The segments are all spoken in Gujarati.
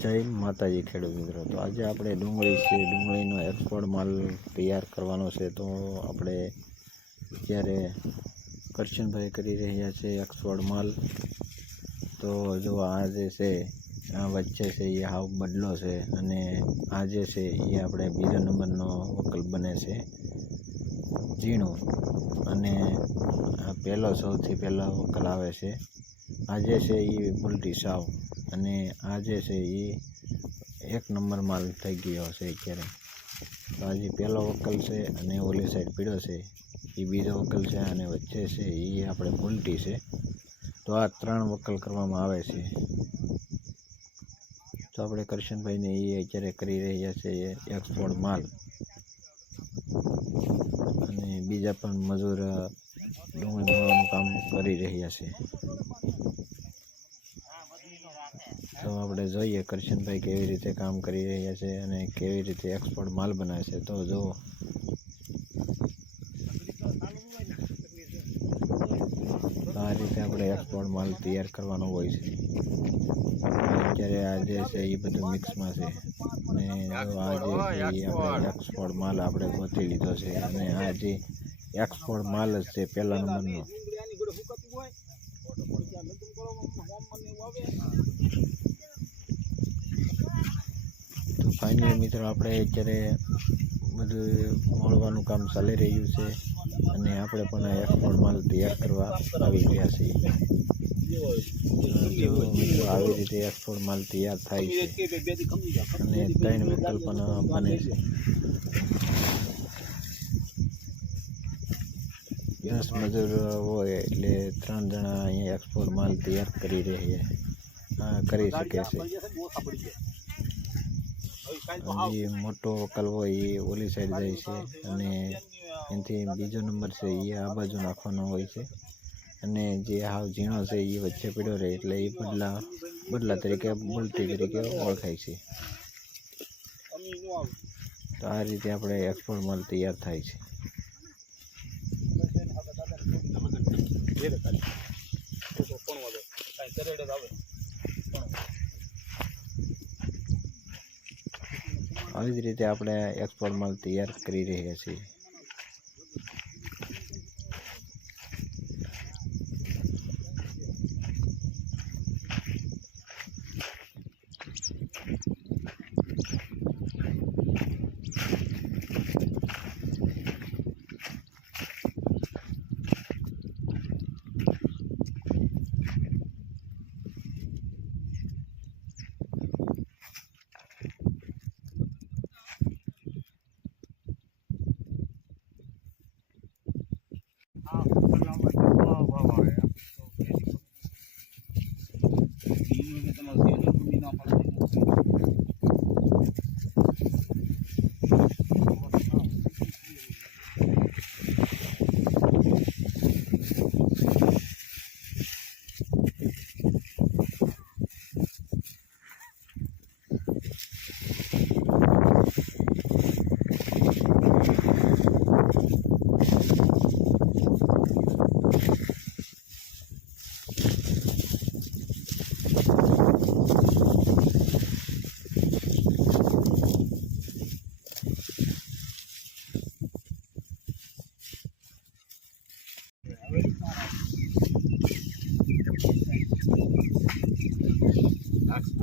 જય માતાજી ખેડૂત મિત્રો. તો આજે આપણે ડુંગળી છે. ડુંગળીનો એક્સપોર્ટ માલ તૈયાર કરવાનો છે. તો આપણે અત્યારે કરશનભાઈ કરી રહ્યા છે એક્સપોર્ટ માલ, તો જો આ જે છે, આ વચ્ચે છે, એ હાવ બદલો છે અને આ જે છે, એ આપણે બીજા નંબરનો વકલ બને છે. ઝીણું અને આ પહેલો સૌથી પહેલો વકલ આવે છે. આ જે છે એ ઉલટી સાવ. અને આ જે છે એ એક નંબર માલ થઈ ગયો છે અત્યારે. તો આજે પહેલો વકલ છે અને ઓલી સાઈડ પીળો છે. એ બીજો વકલ છે અને વચ્ચે છે એ આપણે ઉલટી છે. તો આ ત્રણ વકલ કરવામાં આવે છે. તો આપણે કરશનભાઈને એ અત્યારે કરી રહ્યા છે એ એક્સપોર્ટ માલ. બીજા પણ મજૂર ડુંગળી ભરવાનું કામ કરી રહ્યા છે. તો આપણે જોઈએ કરશનભાઈ કેવી રીતે કામ કરી રહ્યા છે અને કેવી રીતે એક્સપોર્ટ માલ બનાવે છે. તો જો આ આપણે એક્સપોર્ટ માલ તૈયાર કરવાનો હોય છે. અત્યારે આ જે છે એ બધું મિક્સમાં છે. અને આ જે છે એ એક્સપોર્ટ માલ આપણે ગોતી લીધો છે. અને આ જે એક્સપોર્ટ માલ જ છે પહેલા નંબરનો. તો ફાઇનલી મિત્રો, આપણે અત્યારે બધું મળવાનું કામ ચાલી રહ્યું છે. અને આપણે પણ આ એક્સપોર્ટ માલ તૈયાર કરવા આવી ગયા છીએ. જો આવી રીતે એક્સપોર્ટ માલ તૈયાર થાય છે. અને ત્રણ વિકલ્પ બને છે. દસ મજૂર હોય એટલે ત્રણ જણા અહીંયા એક્સપોર્ટ માલ તૈયાર કરી રહ્યા કરી શકે છે. જે મોટો કલવો એ ઓલી સાઈડ જાય છે. અને એનાથી બીજો નંબર છે એ આ બાજુ નાખવાનો હોય છે. અને જે હાવ ઝીણો છે એ વચ્ચે પડ્યો રહે એટલે એ બદલા બદલા તરીકે બુલટી તરીકે ઓળખાય છે. તો આ રીતે આપણે એક્સપોર્ટ માલ તૈયાર થાય છે. આવી. જ રીતે આપણે એક્સપોર્ટ માલ તૈયાર કરી રહ્યા છીએ.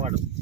వాడము